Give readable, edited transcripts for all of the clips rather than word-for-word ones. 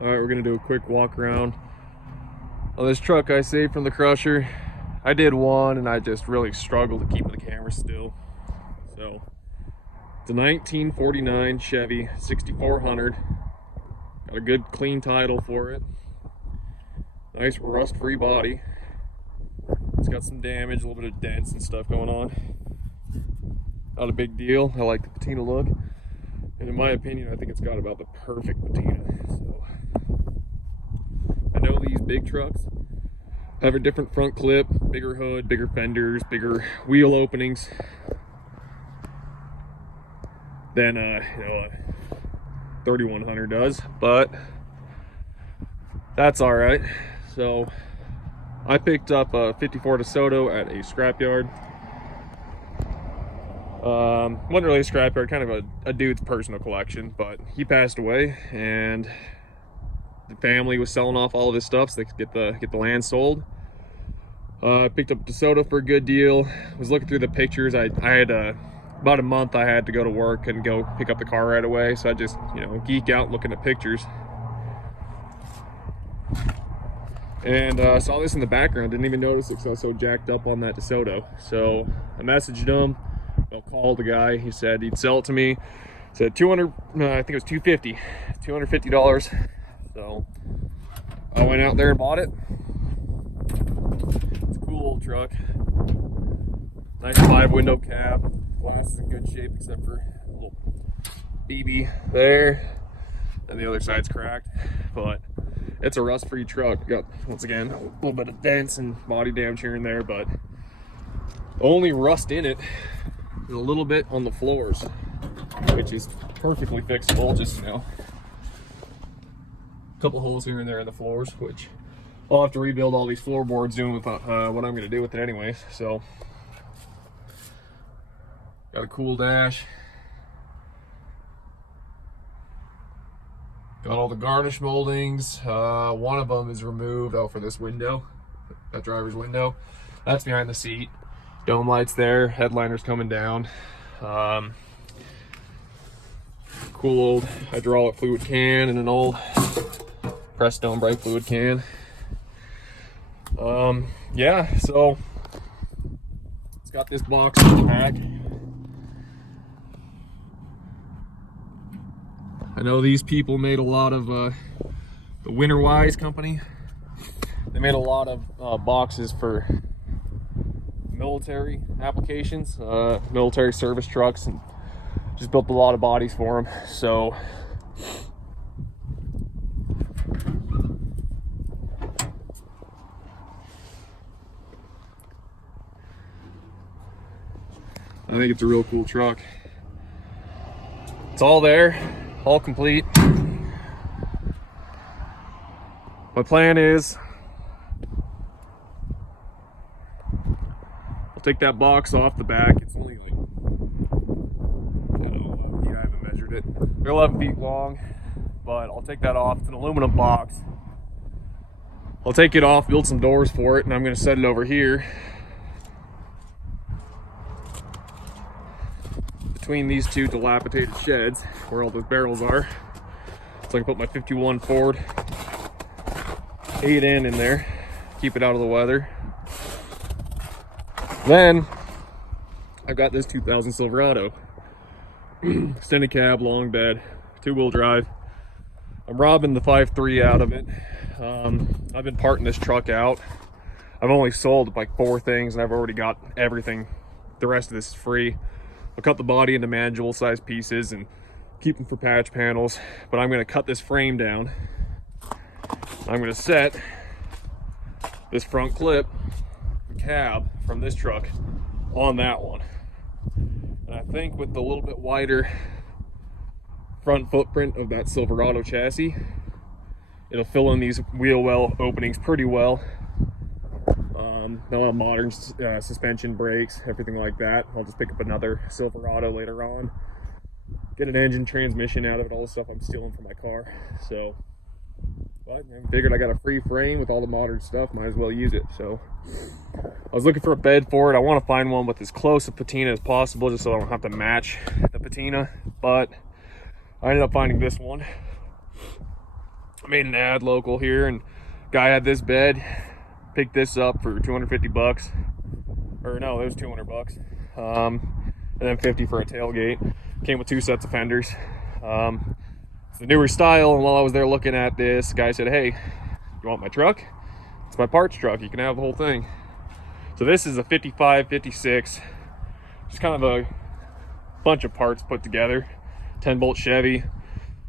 All right, we're gonna do a quick walk around on this truck I saved from the crusher. I did one and I just really struggled to keep the camera still. So it's a 1949 Chevy 6400. Got a good clean title for it. Nice rust-free body. It's got some damage, a little bit of dents and stuff going on. Not a big deal. I like the patina look. And in my opinion, I think it's got about the perfect patina. So I know these big trucks have a different front clip, bigger hood, bigger fenders, bigger wheel openings than a 3100 does, but that's all right. So I picked up a 54 DeSoto at a scrapyard. Wasn't really a scrapyard, kind of a dude's personal collection, but he passed away and the family was selling off all of his stuff so they could get the land sold. Picked up DeSoto for a good deal. Was looking through the pictures. I had about a month I had to go to work and go pick up the car right away, so I just geek out looking at pictures. And saw this in the background, didn't even notice it because I was so jacked up on that DeSoto. So I messaged him, I called the guy, he said he'd sell it to me. Said I think it was $250. So I went out there and bought it. It's a cool old truck. Nice 5-window cab. Glass is in good shape except for a little BB there. And the other side's cracked. But it's a rust-free truck. Got, once again, a little bit of dents and body damage here and there, but the only rust in it is a little bit on the floors, which is perfectly fixable. Just, a couple holes here and there in the floors, which I'll have to rebuild all these floorboards doing with what I'm going to do with it anyways. So, got a cool dash. Got all the garnish moldings. One of them is removed out for this window, that driver's window. That's behind the seat. Dome lights there, headliners coming down. Cool old hydraulic fluid can and an old pressed stone brake fluid can. Yeah, so it's got this box in the back. I know these people made a lot of, the Winter Wise company. They made a lot of boxes for military applications, military service trucks, and just built a lot of bodies for them. So I think it's a real cool truck. It's all there, all complete. My plan is I'll take that box off the back. It's only like, I haven't measured it. They're 11 feet long, but I'll take that off. It's an aluminum box. I'll take it off, build some doors for it, and I'm going to set it over here between these two dilapidated sheds where all those barrels are. So I can put my 51 Ford 8N in there, keep it out of the weather. Then I've got this 2000 Silverado, extended cab, long bed, 2-wheel drive. I'm robbing the 5.3 out of it. I've been parting this truck out. I've only sold like 4 things and I've already got everything. The rest of this is free. I'll cut the body into manageable size pieces and keep them for patch panels, but I'm going to cut this frame down. I'm going to set this front clip cab from this truck on that one. And I think with the little bit wider front footprint of that Silverado chassis, it'll fill in these wheel well openings pretty well. They'll have modern suspension, brakes, everything like that. I'll just pick up another Silverado later on, get an engine, transmission out of it, all the stuff I'm stealing from my car. So, but I figured I got a free frame with all the modern stuff, might as well use it. So I was looking for a bed for it. I want to find one with as close a patina as possible, just so I don't have to match the patina. But I ended up finding this one. made an ad local here, and guy had this bed, picked this up for 250 bucks, or no, it was 200 bucks, and then 50 for a tailgate. Came with 2 sets of fenders. It's the newer style, and while I was there looking at this, the guy said, hey, you want my truck? It's my parts truck, you can have the whole thing. So this is a 55, 56, just kind of a bunch of parts put together. 10-bolt Chevy,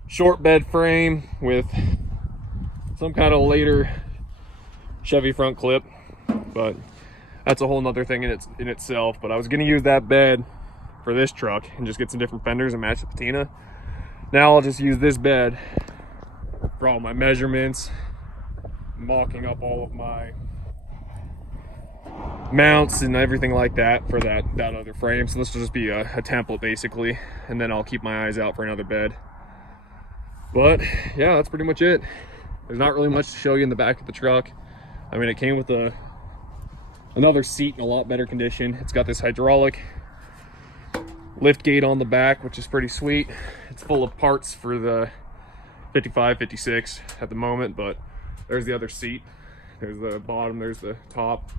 short bed frame with some kind of later Chevy front clip, but that's a whole nother thing in itself. But I was gonna use that bed for this truck and just get some different fenders and match the patina. Now I'll just use this bed for all my measurements, mocking up all of my mounts and everything like that for that other frame. So this will just be a template basically, and then I'll keep my eyes out for another bed. But yeah, that's pretty much it. There's not really much to show you in the back of the truck. I mean, it came with another seat in a lot better condition. It's got this hydraulic lift gate on the back, which is pretty sweet. It's full of parts for the 55, 56 at the moment, but there's the other seat. There's the bottom, there's the top.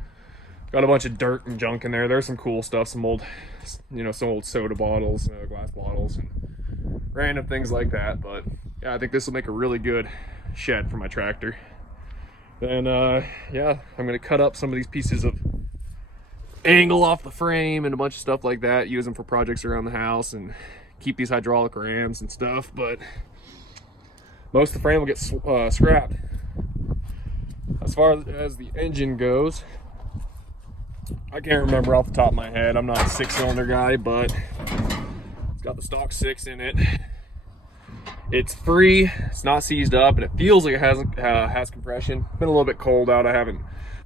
Got a bunch of dirt and junk in there. There's some cool stuff, some old, some old soda bottles, glass bottles, and random things like that. But yeah, I think this will make a really good shed for my tractor. Then yeah, I'm gonna cut up some of these pieces of angle off the frame and a bunch of stuff like that, use them for projects around the house, and keep these hydraulic rams and stuff. But most of the frame will get scrapped. As far as the engine goes, I can't remember off the top of my head. I'm not a 6-cylinder guy, but it's got the stock 6 in it. It's free, it's not seized up, and it feels like it has compression. Been a little bit cold out, I haven't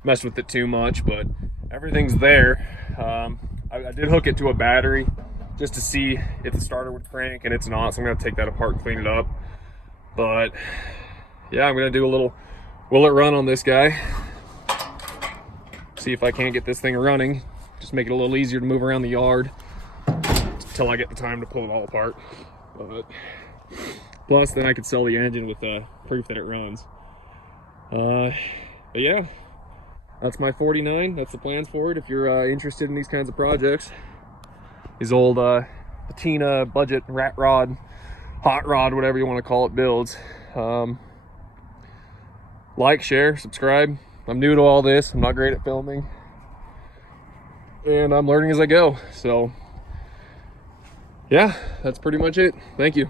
messed with it too much, but everything's there. I did hook it to a battery just to see if the starter would crank, and it's not, so I'm gonna take that apart and clean it up. But yeah, I'm gonna do a little will it run on this guy. See if I can't get this thing running. Just make it a little easier to move around the yard until I get the time to pull it all apart. But plus, then I could sell the engine with proof that it runs. But yeah, that's my 49. That's the plans for it. If you're interested in these kinds of projects, these old patina, budget, rat rod, hot rod, whatever you want to call it, builds. Like, share, subscribe. I'm new to all this. I'm not great at filming, and I'm learning as I go. So yeah, that's pretty much it. Thank you.